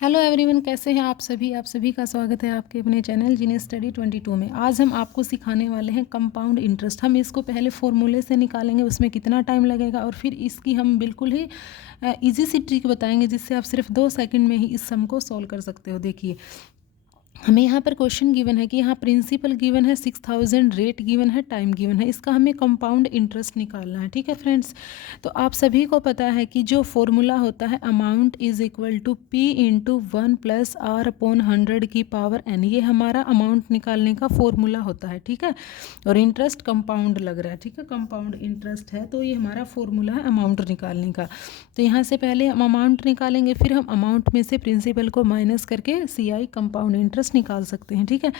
Hello everyone, कैसे हैं आप सभी का स्वागत है आपके अपने चैनल जीनियस स्टडी 22 में। आज हम आपको सिखाने वाले हैं कंपाउंड इंटरेस्ट। हम इसको पहले फॉर्मूले से निकालेंगे, उसमें कितना टाइम लगेगा, और फिर इसकी हम बिल्कुल ही इजी सी ट्रिक बताएंगे जिससे आप सिर्फ 2 सेकंड में ही इस सम को सॉल्व कर सकते हो। देखिए, हमें यहाँ पर क्वेश्चन गिवन है कि यहाँ प्रिंसिपल गिवन है 6000, रेट गिवन है, टाइम गिवन है। इसका हमें कंपाउंड इंटरेस्ट निकालना है। ठीक है फ्रेंड्स, तो आप सभी को पता है कि जो फॉर्मूला होता है amount is equal to P into 1 plus R upon 100 की पावर एन। ये हमारा अमाउंट निकालने का फॉर्मूला होता है। ठीक है, और इंटरेस्ट कंपाउंड लग रहा है। ठीक है, कंपाउंड इंटरेस्ट है, तो ये हमारा फॉर्मूला है अमाउंट निकालने का। तो यहाँ से पहले हम अमाउंट निकालेंगे, फिर हम अमाउंट में से प्रिंसिपल को माइनस करके CI कंपाउंड इंटरेस्ट निकाल सकते हैं। ठीक है,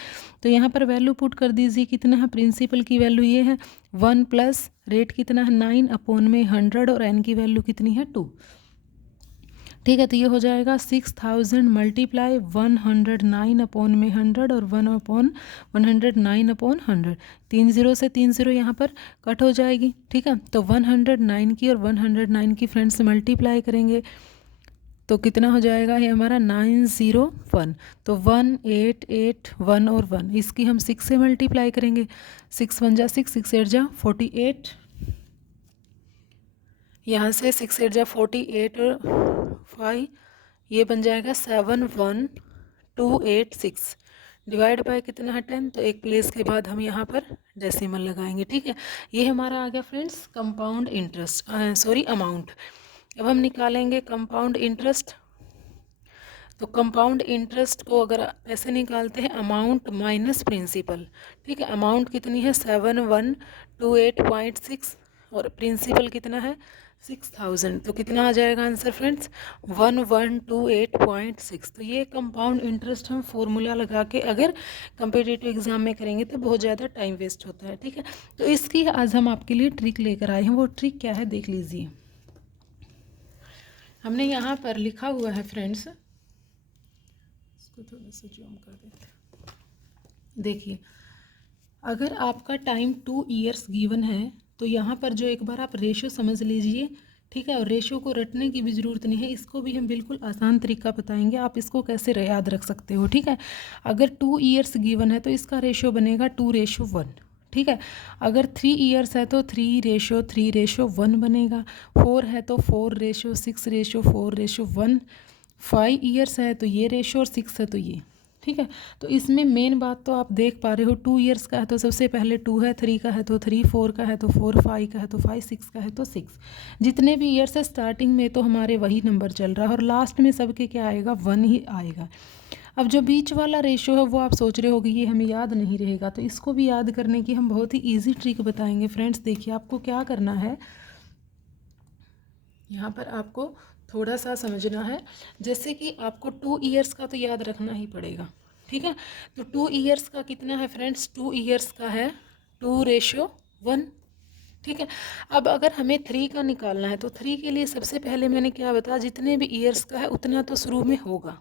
तो यहाँ पर वैल्यू पुट कर दीजिए। कितना है प्रिंसिपल की वैल्यू, ये है 1 प्लस रेट कितना है 9 अपॉन में 100, और एन की वैल्यू कितनी है 2। ठीक है, तो ये हो जाएगा 6000 मल्टीप्लाई 109 अपॉन में 100 और 1 अपॉन 109 अपॉन 100। 3 0 से 3 0 यहाँ पर कट हो जाएगी। ठीक है, तो 109 की और 109 की फ्रेंड्स मल्टीप्लाई करेंगे तो कितना हो जाएगा, ये हमारा 901। तो 1881 और 1, इसकी हम 6 से मल्टीप्लाई करेंगे। 6 1 जा 6, 6 8 जा 48, यहाँ से 6 8 जा 48 और 5, ये बन जाएगा 71286। डिवाइड बाय कितना है 10, तो एक प्लेस के बाद हम यहाँ पर डेसिमल लगाएंगे। ठीक है, ये हमारा आ गया फ्रेंड्स कंपाउंड इंटरेस्ट, अमाउंट। अब हम निकालेंगे कंपाउंड इंटरेस्ट। तो कंपाउंड इंटरेस्ट को अगर ऐसे निकालते हैं, अमाउंट माइनस प्रिंसिपल। ठीक है, अमाउंट कितनी है 7128.6 और प्रिंसिपल कितना है 6000। तो कितना आ जाएगा आंसर फ्रेंड्स 1128.6। तो ये कंपाउंड इंटरेस्ट हम फॉर्मूला लगा के अगर कम्पिटिटिव एग्जाम में करेंगे तो बहुत ज़्यादा टाइम वेस्ट होता है। ठीक है, तो इसकी आज हम आपके लिए ट्रिक लेकर आए हैं। वो ट्रिक क्या है देख लीजिए। हमने यहाँ पर लिखा हुआ है फ्रेंड्स, इसको थोड़ा सा जूम कर देते हैं। देखिए, अगर आपका टाइम 2 इयर्स गिवन है तो यहाँ पर जो एक बार आप रेशो समझ लीजिए। ठीक है, और रेशो को रटने की भी ज़रूरत नहीं है, इसको भी हम बिल्कुल आसान तरीका बताएंगे आप इसको कैसे याद रख सकते हो। ठीक है, अगर 2 इयर्स गिवन है तो इसका रेशो बनेगा 2:1। ठीक है, अगर 3 इयर्स है तो 3:3:1 बनेगा। 4 है तो 4:6:4:1। 5 इयर्स है तो ये रेशो, और 6 है तो ये। ठीक है, तो इसमें मेन बात तो आप देख पा रहे हो, 2 इयर्स का है तो सबसे पहले 2 है, 3 का है तो 3, 4 का है तो 4, 5 का है तो 5, 6 का है तो 6। जितने भी ईयर्स है स्टार्टिंग में तो हमारे वही नंबर चल रहा है, और लास्ट में सबके क्या आएगा 1 ही आएगा। अब जो बीच वाला रेशो है वो आप सोच रहे हो कि ये हमें याद नहीं रहेगा, तो इसको भी याद करने की हम बहुत ही ईजी ट्रिक बताएंगे फ्रेंड्स। देखिए, आपको क्या करना है, यहाँ पर आपको थोड़ा सा समझना है। जैसे कि आपको 2 इयर्स का तो याद रखना ही पड़ेगा। ठीक है, तो 2 इयर्स का कितना है फ्रेंड्स, 2 इयर्स का है 2:1। ठीक है, अब अगर हमें 3 का निकालना है तो 3 के लिए सबसे पहले मैंने क्या बताया, जितने भी इयर्स का है उतना तो शुरू में होगा।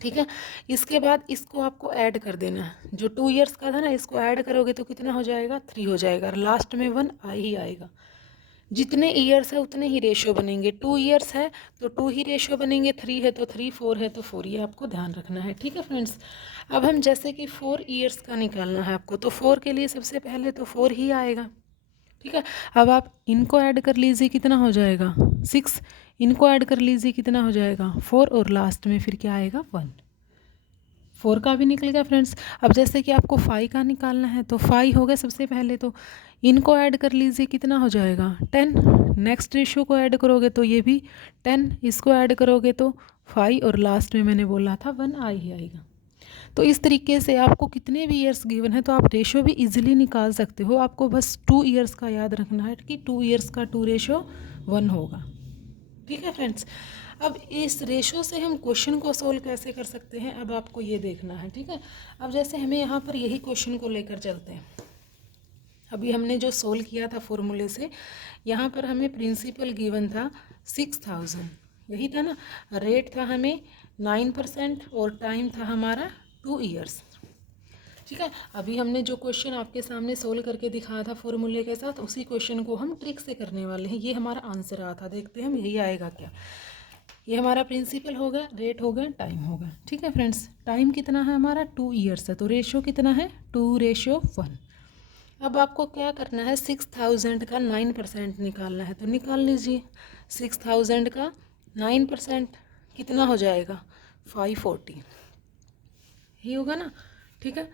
ठीक है, इसके बाद इसको आपको ऐड कर देना है। जो 2 इयर्स का था ना, इसको ऐड करोगे तो कितना हो जाएगा 3 हो जाएगा, और लास्ट में 1 आ ही आएगा। जितने ईयर्स है उतने ही रेशो बनेंगे। 2 इयर्स है तो 2 ही रेशो बनेंगे, 3 है तो 3, 4 है तो 4। ये आपको ध्यान रखना है। ठीक है फ्रेंड्स, अब हम जैसे कि 4 इयर्स का निकालना है आपको, तो 4 के लिए सबसे पहले तो 4 ही आएगा। ठीक है, अब आप इनको ऐड कर लीजिए, कितना हो जाएगा 6। इनको ऐड कर लीजिए, कितना हो जाएगा 4, और लास्ट में फिर क्या आएगा 1। 4 का भी निकल गया फ्रेंड्स। अब जैसे कि आपको 5 का निकालना है तो 5 हो गया सबसे पहले, तो इनको ऐड कर लीजिए, कितना हो जाएगा 10। नेक्स्ट रेशो को ऐड करोगे तो ये भी 10, इसको ऐड करोगे तो 5, और लास्ट में मैंने बोला था 1 आ ही आएगा। तो इस तरीके से आपको कितने भी ईयर्स गिवन है तो आप रेशो भी इजीली निकाल सकते हो। आपको बस 2 इयर्स का याद रखना है कि 2 इयर्स का 2:1 होगा। ठीक है फ्रेंड्स, अब इस रेशो से हम क्वेश्चन को सोल्व कैसे कर सकते हैं, अब आपको ये देखना है। ठीक है, अब जैसे हमें यहाँ पर यही क्वेश्चन को लेकर चलते हैं। अभी हमने जो सोल्व किया था फॉर्मूले से, यहाँ पर हमें प्रिंसिपल गिवन था 6000, यही था ना। रेट था हमें 9% और टाइम था हमारा 2 इयर्स। ठीक है, अभी हमने जो क्वेश्चन आपके सामने सोल्व करके दिखाया था फॉर्मूले के साथ, उसी क्वेश्चन को हम ट्रिक से करने वाले हैं। ये हमारा आंसर आया था, देखते हैं हम यही आएगा क्या। ये हमारा प्रिंसिपल हो गया, रेट हो गया, टाइम हो गया। ठीक है फ्रेंड्स, टाइम कितना है हमारा 2 ईयर्स है, तो रेशो कितना है 2:1। अब आपको क्या करना है 6000 का 9% निकालना है, तो निकाल लीजिए। 6000 का 9% कितना हो जाएगा 540, ही होगा ना। ठीक है,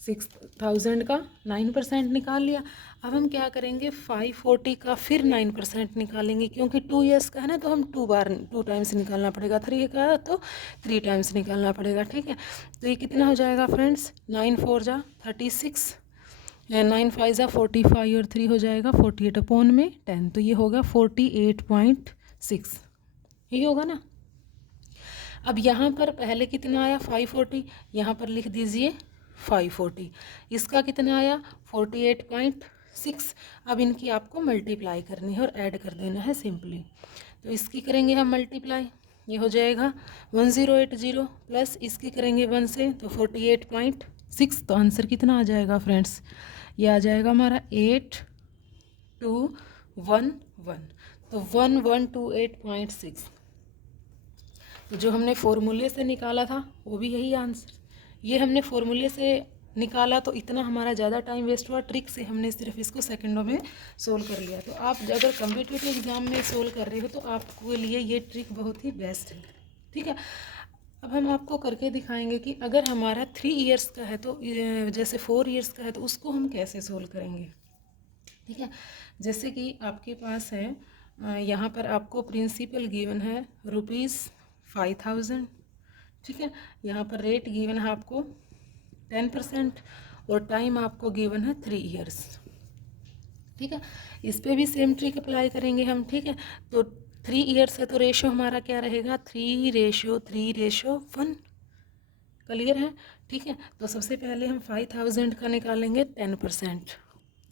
6000 का 9% निकाल लिया। अब हम क्या करेंगे 540 का फिर 9% निकालेंगे, क्योंकि 2 ईयर्स का है ना, तो हम 2 टाइम्स निकालना पड़ेगा। 3 का तो 3 टाइम्स निकालना पड़ेगा। ठीक है, तो ये कितना हो जाएगा फ्रेंड्स 9 4 जा 36, 9 5 जा 45 और 3 हो जाएगा 48 अपॉन में 10, तो ये होगा 48.6, यही होगा ना। अब यहाँ पर पहले कितना आया 540, यहाँ पर लिख दीजिए 540, इसका कितना आया 48.6। अब इनकी आपको मल्टीप्लाई करनी है और ऐड कर देना है सिंपली। तो इसकी करेंगे हम मल्टीप्लाई, ये हो जाएगा 1080 प्लस इसकी करेंगे 1 से, तो 48.6। तो आंसर कितना आ जाएगा फ्रेंड्स, ये आ जाएगा हमारा 8211, तो 1128.6। तो जो हमने फॉर्मूले से निकाला था वो भी यही आंसर, ये हमने फॉर्मूले से निकाला तो इतना हमारा ज़्यादा टाइम वेस्ट हुआ। ट्रिक से हमने सिर्फ इसको सेकंडों में सोल्व कर लिया। तो आप अगर कम्पिटिटिव एग्ज़ाम में सोल्व कर रहे हो तो आपके लिए ये ट्रिक बहुत ही बेस्ट है। ठीक है, अब हम आपको करके दिखाएंगे कि अगर हमारा 3 ईयर्स का है तो जैसे 4 ईयर्स का है तो उसको हम कैसे सोल्व करेंगे। ठीक है, जैसे कि आपके पास है यहाँ पर आपको प्रिंसिपल गिवन है ₹5000। ठीक है, यहाँ पर रेट गिवन है आपको 10% और टाइम आपको गिवन है 3 ईयर्स। ठीक है, इस पर भी सेम ट्रिक अप्लाई करेंगे हम। ठीक है, तो 3 ईयर्स है तो रेशो हमारा क्या रहेगा 3:3:1। क्लियर है। ठीक है, तो सबसे पहले हम 5000 का निकालेंगे 10%,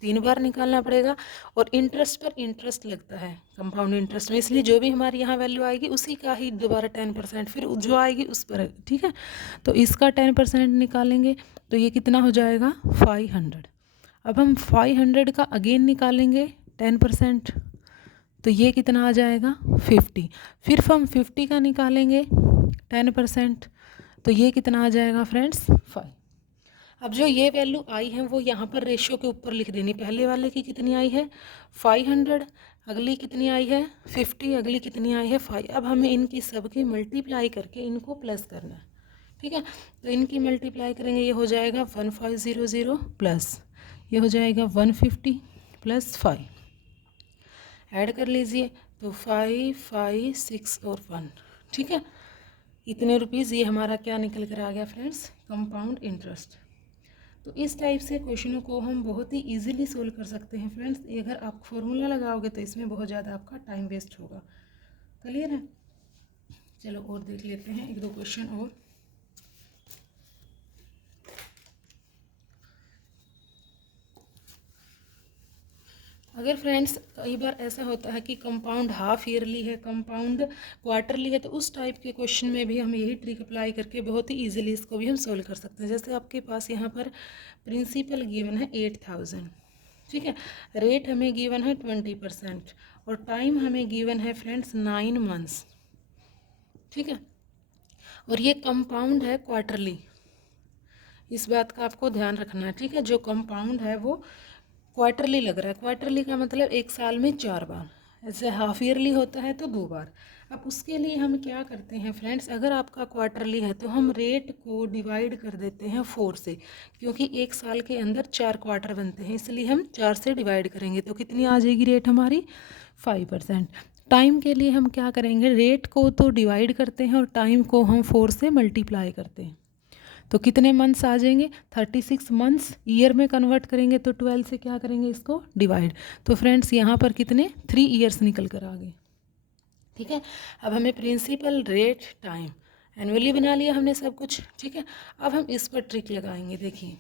3 बार निकालना पड़ेगा। और इंटरेस्ट पर इंटरेस्ट लगता है कंपाउंड इंटरेस्ट में, इसलिए जो भी हमारी यहाँ वैल्यू आएगी उसी का ही दोबारा 10% फिर जो आएगी उस पर। ठीक है, तो इसका 10% निकालेंगे तो ये कितना हो जाएगा 500। अब हम 500 का अगेन निकालेंगे 10%, तो ये कितना आ जाएगा 50। फिर हम 50 का निकालेंगे 10%, तो ये कितना आ जाएगा फ्रेंड्स 5। अब जो ये वैल्यू आई है वो यहाँ पर रेशियो के ऊपर लिख देनी। पहले वाले की कितनी आई है 500, अगली कितनी आई है 50, अगली कितनी आई है 5। अब हमें इनकी सबकी मल्टीप्लाई करके इनको प्लस करना है। ठीक है, तो इनकी मल्टीप्लाई करेंगे, ये हो जाएगा 1500 प्लस ये हो जाएगा 150 प्लस 5, ऐड कर लीजिए तो 5 5 6 और 1। ठीक है, इतने रुपीज़ ये हमारा क्या निकल कर आ गया फ्रेंड्स कंपाउंड इंटरेस्ट। तो इस टाइप से क्वेश्चनों को हम बहुत ही इजीली सोल्व कर सकते हैं फ्रेंड्स। अगर आप फॉर्मूला लगाओगे तो इसमें बहुत ज़्यादा आपका टाइम वेस्ट होगा। क्लियर है, चलो और देख लेते हैं 1-2 क्वेश्चन और। अगर फ्रेंड्स कई बार ऐसा होता है कि कंपाउंड हाफ ईयरली है, कंपाउंड क्वार्टरली है, तो उस टाइप के क्वेश्चन में भी हम यही ट्रिक अप्लाई करके बहुत ही इजीली इसको भी हम सोल्व कर सकते हैं। जैसे आपके पास यहाँ पर प्रिंसिपल गिवन है 8000। ठीक है, रेट हमें गिवन है 20% और टाइम हमें गिवन है फ्रेंड्स 9 मंथ्स। ठीक है, और ये कंपाउंड है क्वार्टरली, इस बात का आपको ध्यान रखना है। ठीक है, जो कंपाउंड है वो क्वार्टरली लग रहा है। क्वार्टरली का मतलब 1 साल में 4 बार, ऐसे हाफ ईयरली होता है तो 2 बार। अब उसके लिए हम क्या करते हैं फ्रेंड्स, अगर आपका क्वार्टरली है तो हम रेट को डिवाइड कर देते हैं 4 से, क्योंकि 1 साल के अंदर 4 क्वार्टर बनते हैं, इसलिए हम 4 से डिवाइड करेंगे तो कितनी आ जाएगी रेट हमारी 5%। टाइम के लिए हम क्या करेंगे, रेट को तो डिवाइड करते हैं और टाइम को हम 4 से मल्टीप्लाई करते हैं, तो कितने मंथ्स आ जाएंगे 36 मंथ्स। ईयर में कन्वर्ट करेंगे तो 12 से क्या करेंगे इसको डिवाइड, तो फ्रेंड्स यहाँ पर कितने 3 ईयर्स निकल कर आ गए। ठीक है, अब हमें प्रिंसिपल रेट टाइम एनुअली बना लिया हमने सब कुछ। ठीक है, अब हम इस पर ट्रिक लगाएंगे। देखिए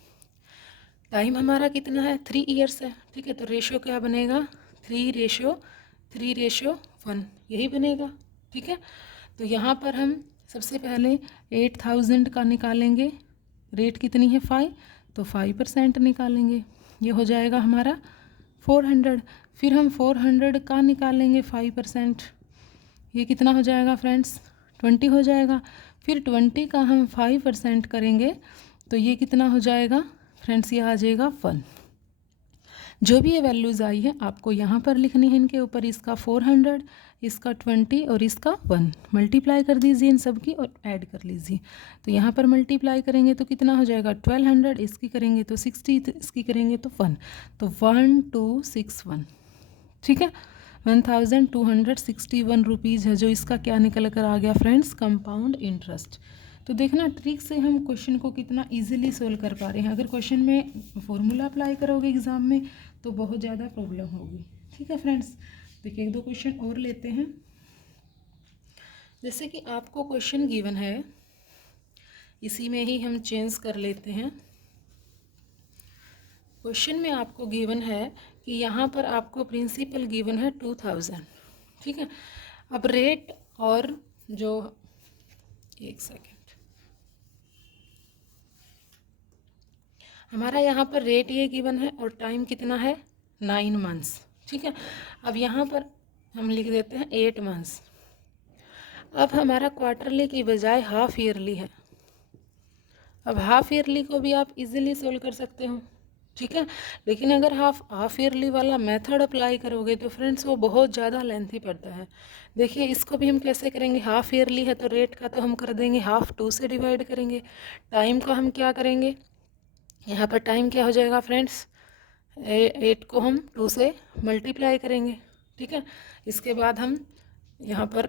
टाइम हमारा कितना है 3 ईयर्स है। ठीक है, तो रेशो क्या बनेगा 3:1, यही बनेगा। ठीक है, तो यहाँ पर हम सबसे पहले 8000 का निकालेंगे, रेट कितनी है 5, तो 5% निकालेंगे, ये हो जाएगा हमारा 400। फिर हम 400 का निकालेंगे 5%, ये कितना हो जाएगा फ्रेंड्स, 20 हो जाएगा। फिर 20 का हम 5% करेंगे तो ये कितना हो जाएगा फ्रेंड्स, ये आ जाएगा 1। जो भी ये वैल्यूज़ आई है आपको यहाँ पर लिखनी है, इनके ऊपर इसका 400, इसका 20 और इसका 1 मल्टीप्लाई कर दीजिए इन सब की और ऐड कर लीजिए। तो यहाँ पर मल्टीप्लाई करेंगे तो कितना हो जाएगा 1200, इसकी करेंगे तो 60, तो इसकी करेंगे तो 1, तो 1261, ठीक है। 1261 रुपीज़ है जो इसका क्या निकल कर आ गया फ्रेंड्स, कंपाउंड इंटरेस्ट। तो देखना ट्रिक से हम क्वेश्चन को कितना इजीली सोल्व कर पा रहे हैं। अगर क्वेश्चन में फॉर्मूला अप्लाई करोगे एग्ज़ाम में तो बहुत ज़्यादा प्रॉब्लम होगी, ठीक है फ्रेंड्स। देखिए 1-2 क्वेश्चन और लेते हैं। जैसे कि आपको क्वेश्चन गिवन है, इसी में ही हम चेंज कर लेते हैं। क्वेश्चन में आपको गिवन है कि यहाँ पर आपको प्रिंसिपल गिवन है 2000, ठीक है। अब रेट और जो, एक सेकेंड, हमारा यहाँ पर रेट ये गिवन है और टाइम कितना है 9 मंथ्स, ठीक है। अब यहाँ पर हम लिख देते हैं 8 मंथ्स। अब हमारा क्वार्टरली की बजाय हाफ ईयरली है। अब हाफ ईयरली को भी आप इजीली सोल्व कर सकते हो, ठीक है। लेकिन अगर हाफ ईयरली वाला मेथड अप्लाई करोगे तो फ्रेंड्स वो बहुत ज़्यादा लेंथी पड़ता है। देखिए इसको भी हम कैसे करेंगे, हाफ ईयरली है तो रेट का तो हम कर देंगे हाफ 2 से डिवाइड करेंगे। टाइम को हम क्या करेंगे, यहाँ पर टाइम क्या हो जाएगा फ्रेंड्स, 8 को हम 2 से मल्टीप्लाई करेंगे, ठीक है। इसके बाद हम यहाँ पर